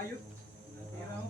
Ayot. Pira mo.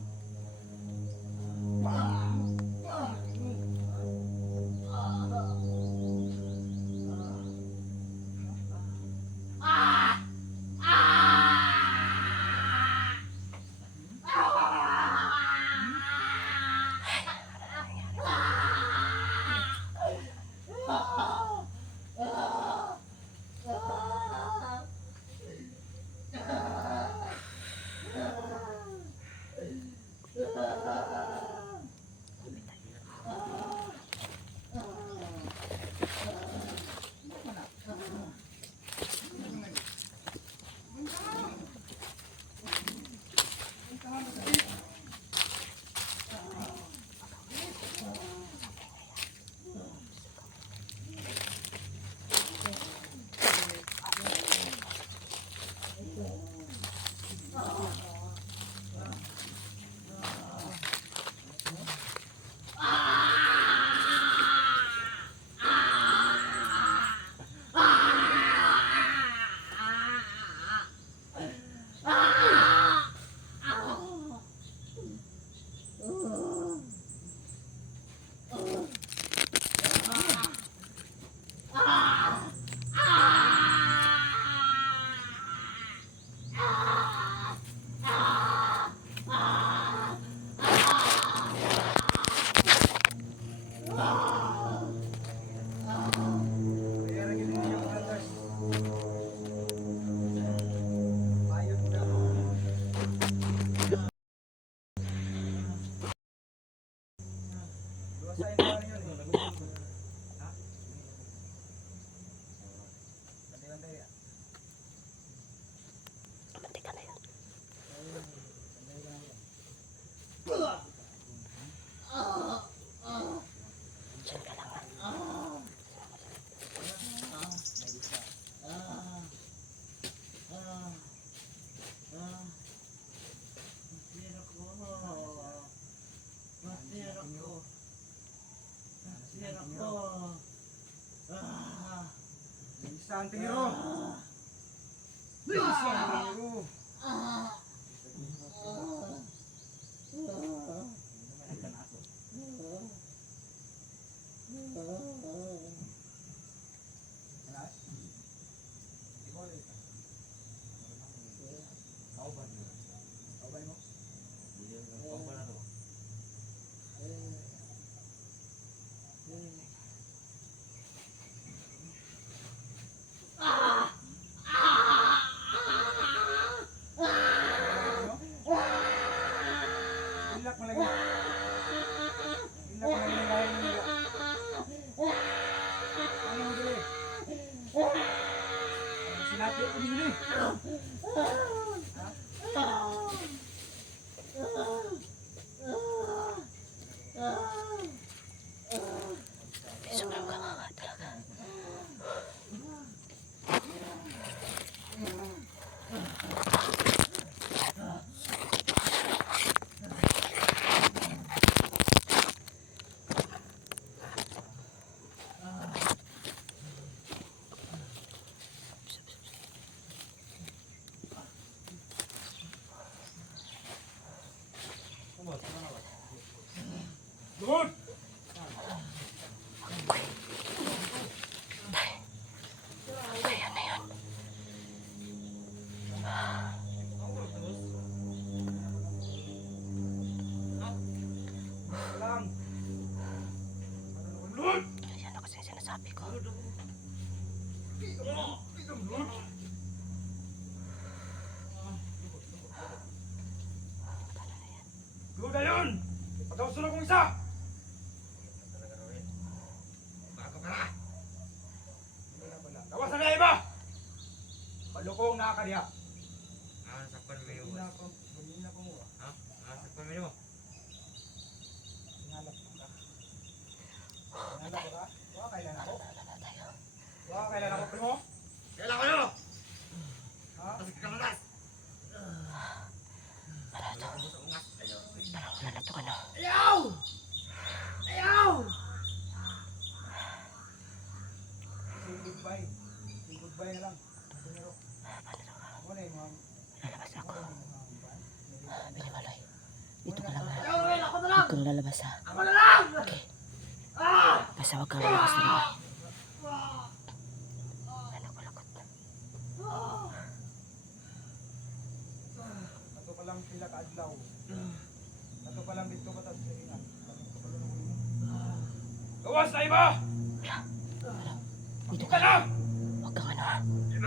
Isang tiro. Isang tiro. Good. Ayan na yun. Ayan na kasi sinasabi ko. Good na yun! Pagkawasunod kong isa! Gawas na iba! Palukong nakakadiha. Sakpan mo yung Bunina ko mo. ha? Sakpan mo yung Hinalap ka. Hinalap ka? Wala kailan ako? Wala kailan ako, primo? kailan ko yun! Ha? Tapos ka malas! Parang wala na to ano. Ayaw! Ayaw! Say goodbye. Say goodbye na lang. Ako na yun, ma'am. Lalabas ako. Ako na yun, ma'am. kang lalabas ha. Ako na lang! Okay. Ah! Basta huwag kang lalabas na naman. Ano ko lagot? Ato pa lang pila ka adlaw. Ato pa lang dito batas sa ingat. Gawas na iba! Dito Ka na! Huwag kang ano ha.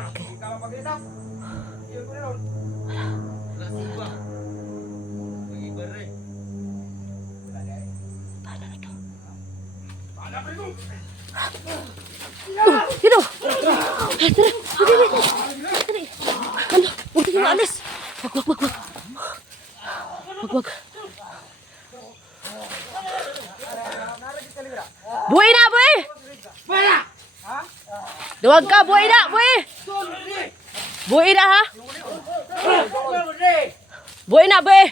Okay. Hindi ka mapag-isap. Iyon ko rin. Nasiba. Mag-iba rin. Wala na eh. Paano na to? Paala pa ito! Sino? Tara! Dali! Ano? Huwag tayo maalis! Wag! Wag! Naragis ka libra. Buhay na! Buhay! Para! Ha? Duwag ka! Buhay na! Buhay! Buhay na ha! Buhay na! Buhay!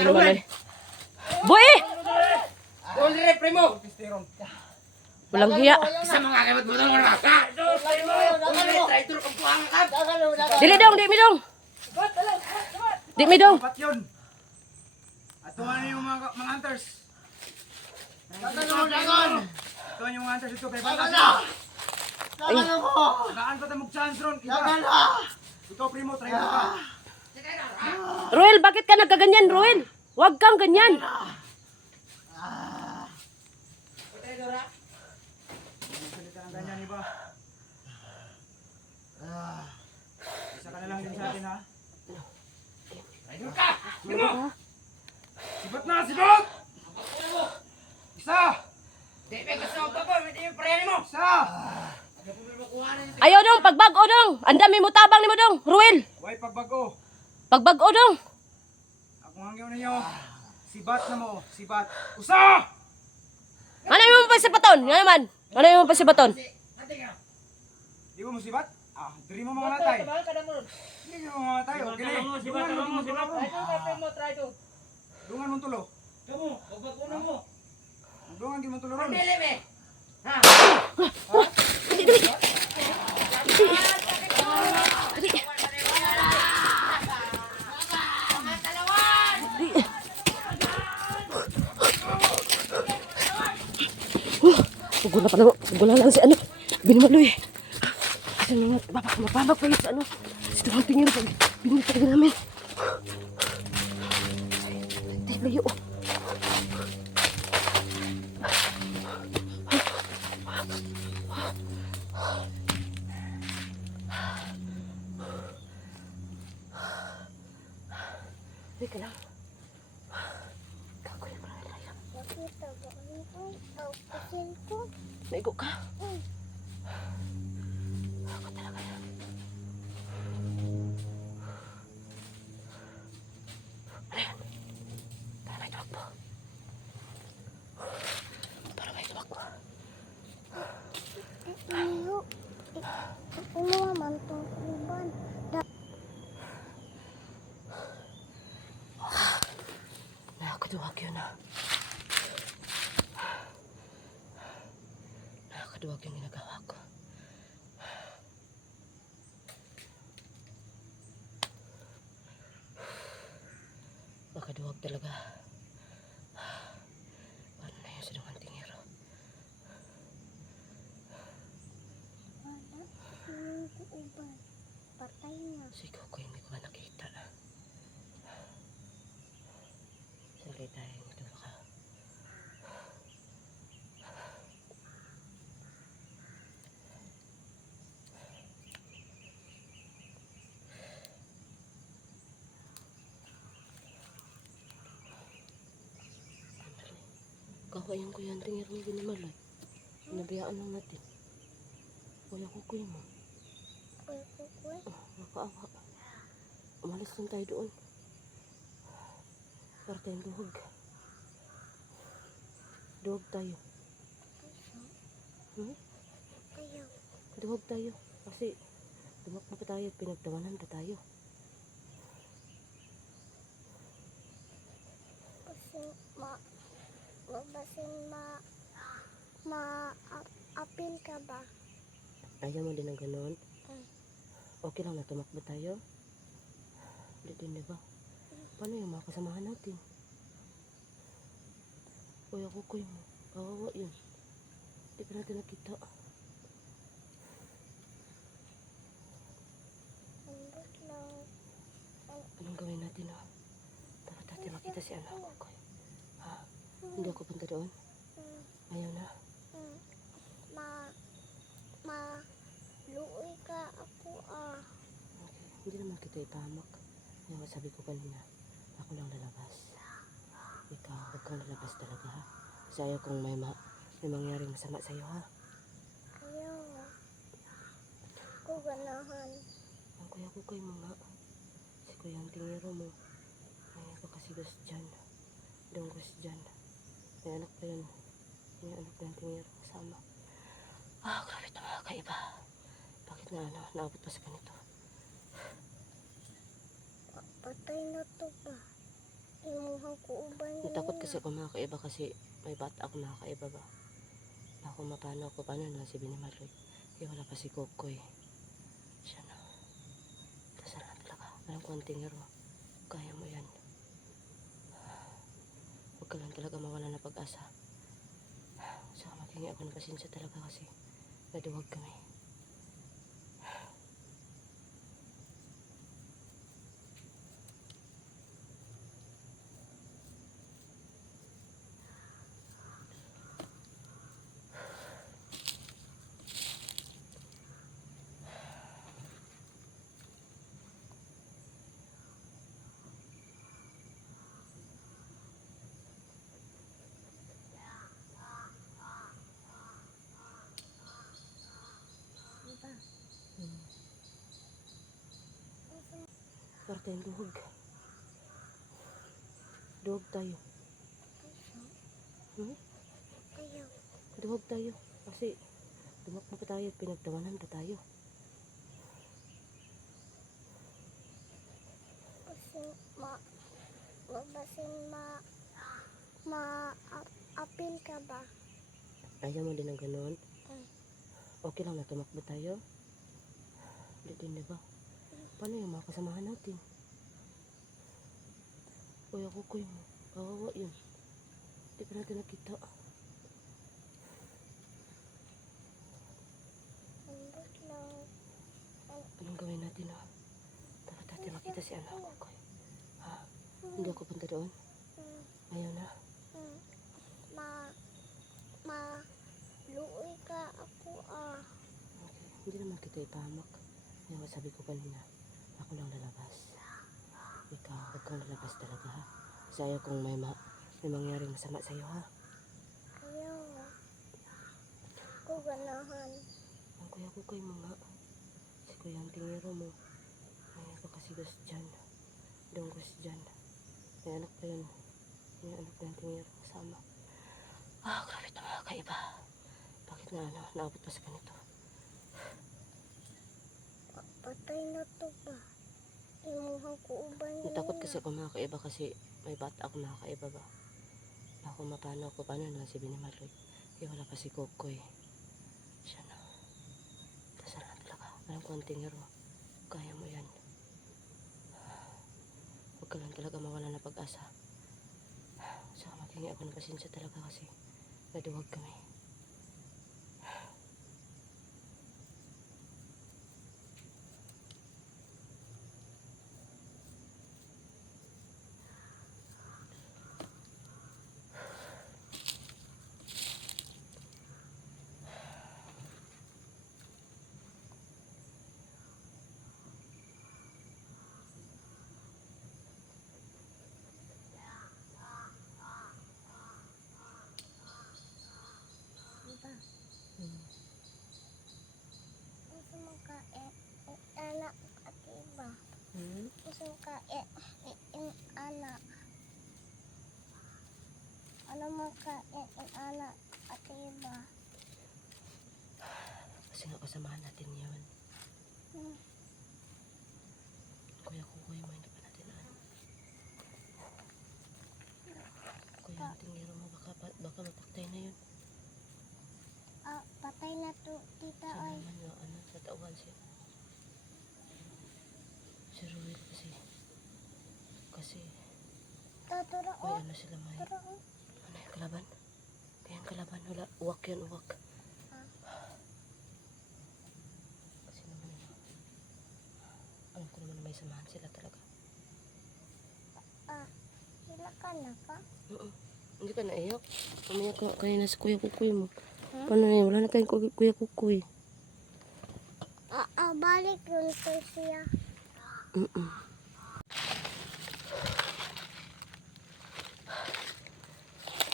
Ano ba na? Buhay! Primo! Pisteron. Walang hiya. Isa mga kamot mo doon mga ka! Traitor kang puhang ka! Dili dong! Di mi dong! Di mi dong! Dapat yun. At tuwan yung mga hunters. Tuwan yung mga hunters ito. Kaya baka saan pa tamog chance ron. Iba. Ikaw primo, try mo ka. Ruel, bakit ka nagkaganyan, Ruel? Huwag kang ganyan. Salita ng ganyan, iba. Isa ka na lang din sa atin, ha? Traitor ka! Sibat na, sibat! Isa! Di ba gusto mo pa po? Hindi yung preni mo! Isa! Ayaw dong, pagbago dong. Ang dami mo tabang ni mo dong, Ruel. Huwag pagbago. Pagbago dong. Ako hanggang ninyo. Sibat na mo, sibat. Usa! Ano yung pa si Baton? Nga naman. Ano yung pa si Baton? Di mo sibat? Ah, diri mo mga natay. Hindi mo mga natay. Okay na. Dungan mo tulo. Dungan mo tulo. Kamu, pagbakunan mo! Dungan mo tulo ron. Pili me! Ha? Gula pa na. Gula lang si ano. Binimaloy. Kasi mga mapabak pa yun sa ano. Si Tuhan tingin pag binili talaga namin. Tayo layo. Teka lang. Gago yung parang layo. Naigo ka? Ako talaga yan. Ano yan? Para may tumakbo. Para may tumakbo. Ano naman itong uban? Nakakaduwag yun ah. Nakakaduwag yung ginagawa ko. Nakakaduwag talaga. Paano na yun sa dungang tingero? Wala. Yung uban. Patay na. Sigaw ko hindi ko ba nakita. Saglit tayo ito baka. Kawayan ko yan, tingin mo binimaloy. Nabiyaan lang natin. Wala ko kuya mo. Kuy. Nakaawa. Umalis lang tayo doon. Para tayong duhog. Duhog tayo. Ayaw. Duhog tayo. Kasi tumakbo pa tayo, pinagtawanan pa tayo. Apil ka ba? Ayaw mo din ng ganun. Okay lang na tumakbo tayo. Hindi din, diba? Paano yung mga kasamahan natin? Kuya Kukoy mo. Kawawa yun. Hindi pa natin nakita. Ambot lang. Anong gawin natin ha? Dapat natin makita si anak Kukoy. Ha? Hindi ako punta doon? Mm, Ayaw na. mm. Ma, luoy ka ako ah. Okay. Hindi naman kita ipahamak. Kaya nga sabi ko kanina, ako lang lalabas. Ikaw, huwag kang lalabas talaga ha. Kasi ayaw kong may mangyaring masama sa'yo ha. Ayaw. Ako ganahan. Ang Kuya Kukoy mo nga. Si Kuya ang tingero mo. May pagkasigas dyan. Dunggos dyan. May anak pa yun. May anak na ang tingero kasama. Ah, grabe ito mga kaiba. Bakit na naabot pa sa ganito? Patay na to ba? Imuhang ko uban Natakot kasi ako mga kaiba kasi may bata ako mga kaiba ba. Ako mapano ako, paano na si Binimaloy. Kaya wala pa si Kukoy. Siya na. Dasal na talaga. Alam ko ang tingero. Kaya mo yan. Huwag ka lang talaga mawala na pag-asa. So maghingi ako ng pasensya talaga kasi naduwag kami. Diba? Para tayong duhog. Duhog tayo. Hmm? Ayaw. Duhog tayo. Kasi tumakbo pa tayo at pinagtawanan pa tayo. Basin apil ka ba? Ayaw mo din ng ganun. Mm. Okay lang na tumakbo tayo. Hindi din diba? Paano yung mga kasamahan natin? Kuya Kukoy mo. Kawawa yun. Hindi pa natin nakita. Ambot lang. Anong gawin natin ha? Dapat natin makita si anak Kukoy. Ha? Hindi ako punta doon? Mm, Ayaw na. mm. Luoy ka ako ah. Okay. Hindi naman kita ipahamak. Kaya nga sabi ko kanina, ako lang lalabas. Ikaw, huwag kang lalabas talaga ha. Kasi ayaw kong may mangyaring masama sa'yo ha. Ayaw. Ako ganahan. Ang Kuya Kukoy mo nga. Si Kuya ang tingero mo. May pagkasigas dyan. Dunggos dyan. May anak pa yun. May anak na ang tingero kasama. Ah, grabe ito mga kaiba. Bakit na naabot pa sa ganito? Patay na to ba? Imuhang ko uban Natakot kasi ako mga kaiba kasi may bata ako mga kaiba ba. Ako mapano ako, paano na si Binimaloy. Kaya wala pa si Kukoy. Siya na. Dasal na talaga. Alam ko ang tingero. Kaya mo yan. Huwag ka lang talaga mawala na pag-asa. So maghingi ako ng pasensya talaga kasi naduwag kami. Diba? Hmm. Gusto mo ka anak at iba. Hmm? Gusto mo ka anak. Ano mo ka anak at iba. Kasi nga kasamahan natin yun. Hmm. Kuya Kukoy mo, hindi pa natin ano. Kuya ang tingero mo, baka mapaktay na yun. Ah, patay na to tita Siya oy. naman yung ano, sa tauhan siya. Si Ruel kasi Tatura may oh. ano sila may Tara oh. ano yung kalaban. kalaban. Wala, uwak yun, uwak. Kasi naman, alam ko naman na may samahan sila talaga. Sila ka na ka? Oo. Hindi ka naiyak. Umiyak ka kanina sa kuya kukoy mo. Paano na yun? Wala na tayong kuya kukoy. Balik yun ko siya.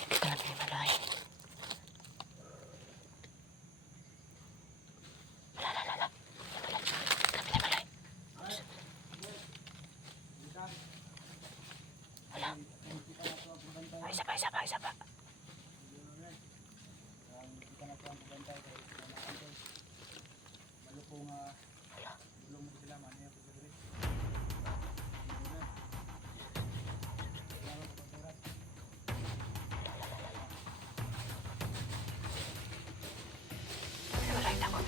Kita na pinimalay. Wala. Kita pinimalay. Wala. Ay, isa pa. Pinimalay ako.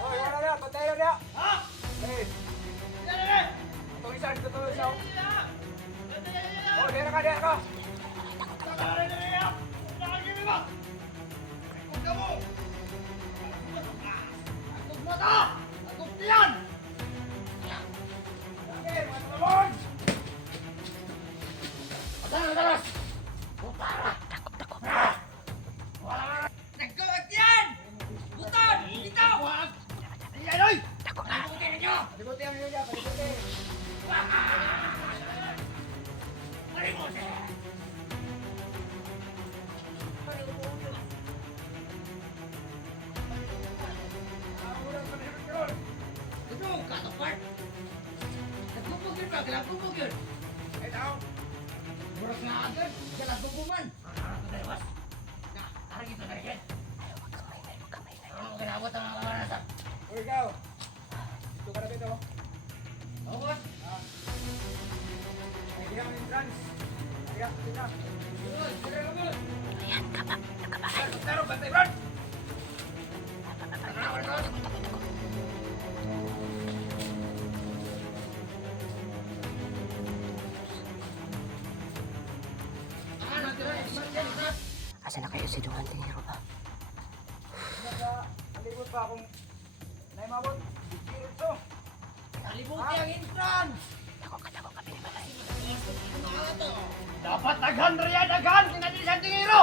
Hoy, wala na, patay na niya. Ha? Hey. Itong isa, dito to isa. Oh, diyan ka. Okay, mga talon! Palibuti ang niya, palibuti. Eh, tao. Uy, ikaw. Dito ka na dito. May diyan ang entrance. Ayan, dito. Ayan, nakabahay. Taro, bantay, Brad. Asa na kayo si Duhan Tingero ba? Alibot pa akong naimabot. Diretso. Kalibuti ang entrance! Dako ka pinimalay. Dapat daghan riyan, daghan! Kinadili sa tingiro!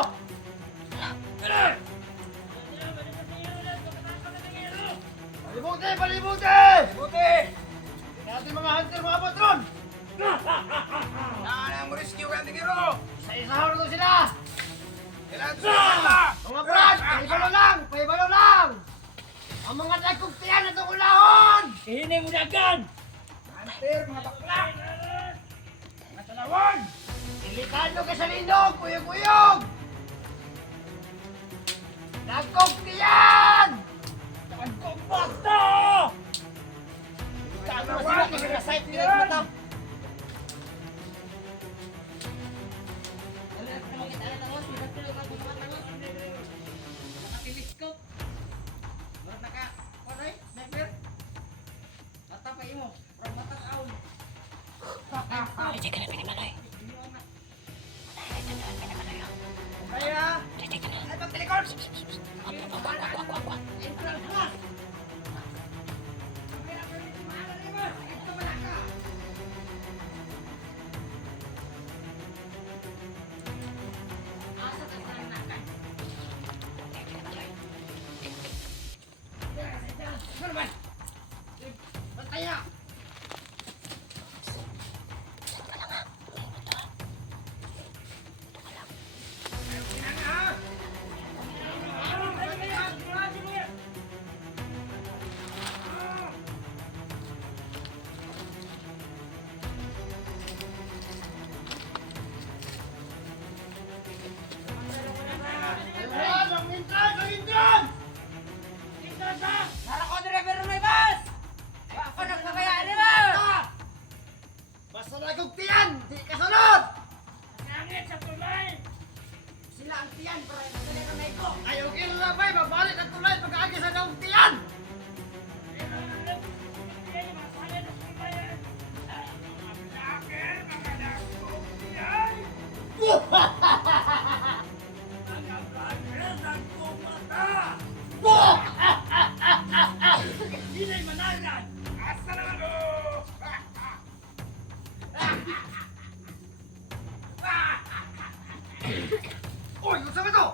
Palibuti! Palibuti. Hindi natin mga hunter, mga patron! Yan ang rescue ka, Tingiro. Isa-isahan na sila! Kailangan sila. Mga brad! Paibalo lang! Ang mga nagkuktiyan na itong ulahon! Ihining mo dagan! Hunter, mga bakla. Mga talawon! Delikado ka sa lindog, kuyog-kuyog! Nagkuktiyan! Nagkukbasta! Delikado na sila kasi na-sight nila yung mata. Jay ka na pinimalay. Pinimalay. Kaya, Jay ka na. ay pagtilikod! Wak. Pantaya! Basta na kong tiyan, di kasunod! Langit sa tulay! Sila ang tiyan, para sila ka na iko. Ayaw kira na ba'y, mabalik ang tulay pag-agi sa daong tiyan! Hindi manalan! Asa na ako! Uy, kung saan ito?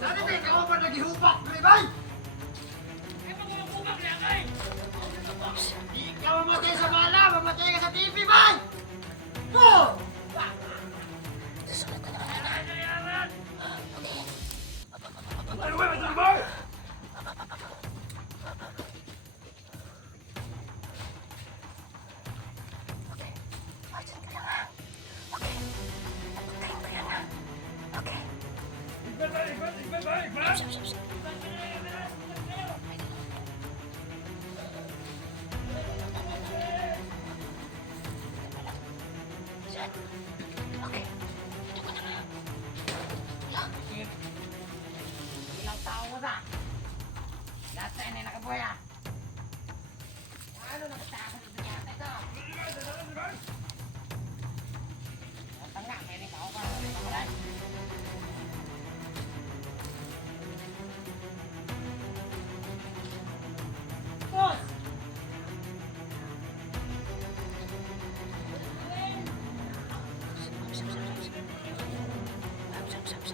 Dati tayo ka pa naghihupak, Ribay! Ikaw mamatay sa bala, mamatay ka sa TV, bay! Oh! Ano ba? Ano ba? Ilang tao mo na? Lahat na yun nakabuhay ah! Ano nagtakas ito niya ito? Tanga, may rin ako pa rin ako rin. Boss!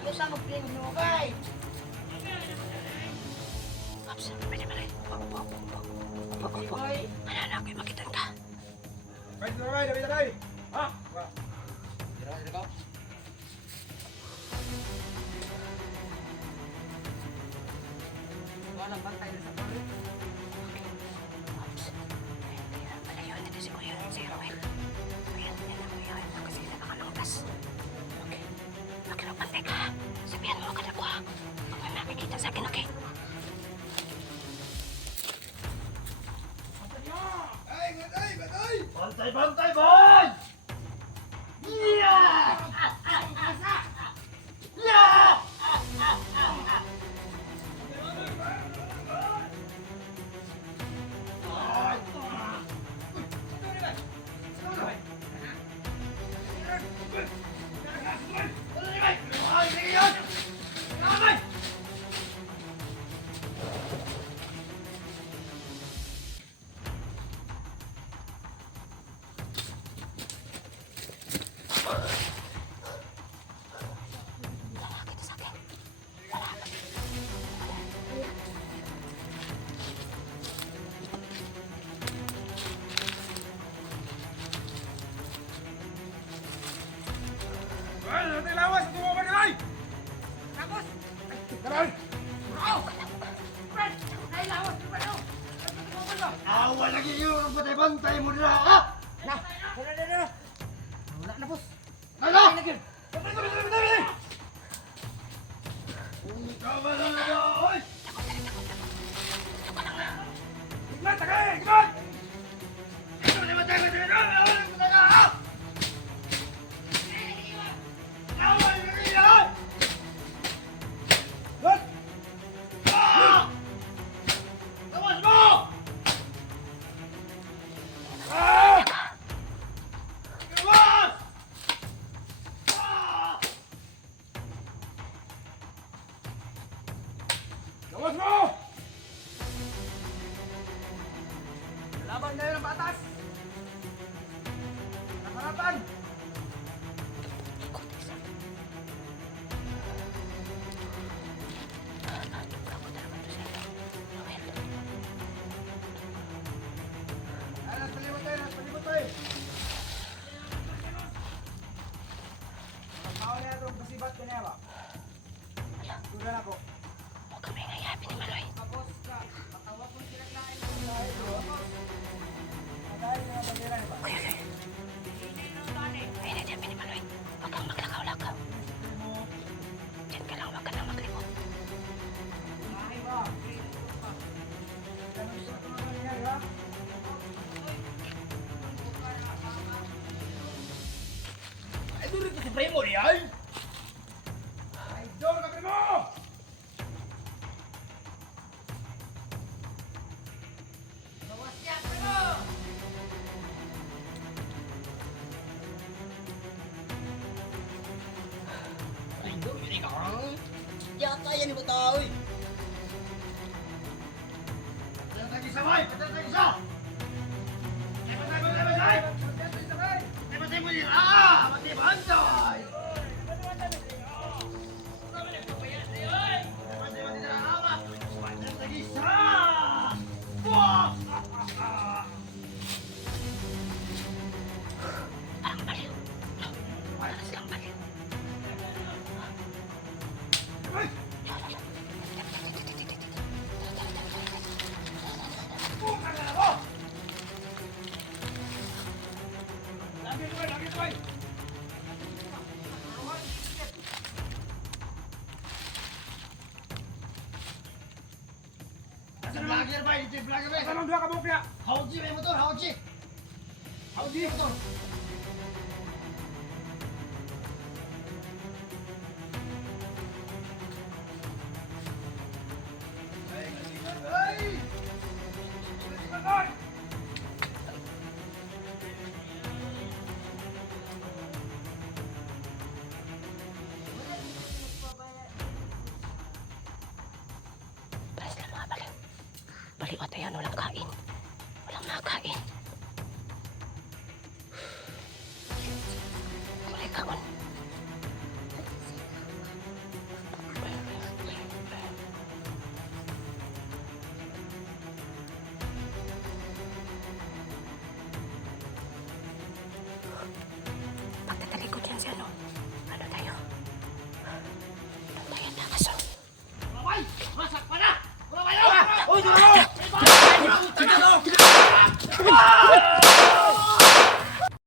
Kita mag-play mo kay! Boy! Bay, dito bay, dito bay. Ha? Walang bantay na sa puli. Ay, batay, batay. Bantay, bantay, boy! Yeah! Yeah! Ay, sige yun! Kamay! Ay, natay lawas, tumo ba kay? Tapos! Karay. Awa lagi yun ang bantay-bantay mo nila, ha? Na, na. Wala na, boss. Ano? Batay, batay, batay. Ikaw ba lang na oy? Igmat, tagay, igmat. Ito na matay mo dito! Awa lang mo tayo, ha? Awa lagi yun! Lot. Ah! Tawas mo! Ah! Tawas! Ah! Lawas mo! Laban kayo ng batas! Nakarapan! Ay, nagpalibot tayo, nagpalibot tayo! Pagkaon na itong kasibat ko niya ba? Tugan ako. Tapos ka, patawag ko sila kain. Patay na bandera niya ba? yan ko tao eh. Patay tayo isa boy! Patay tayo isa! Patay mo nila boy! Patay mo nila! Patay mo Andoy! Patay mo nila ama! Patay tayo isa! Wah! Parang baliw. Parang silang baliw. Vlogger boy! Ito yung vlogger boy! Tanong dua ka mo kaya. Hauji may motor! Hauji! Hauji may motor! Para sila mga baliw. Baliw ata yan, walang kain. Walang makain. Kulay kaon. Pagtatalikod yan si ano? Ano tayo? Ano tayo nakaso? Babay! Masak pa na! Babay! Uy!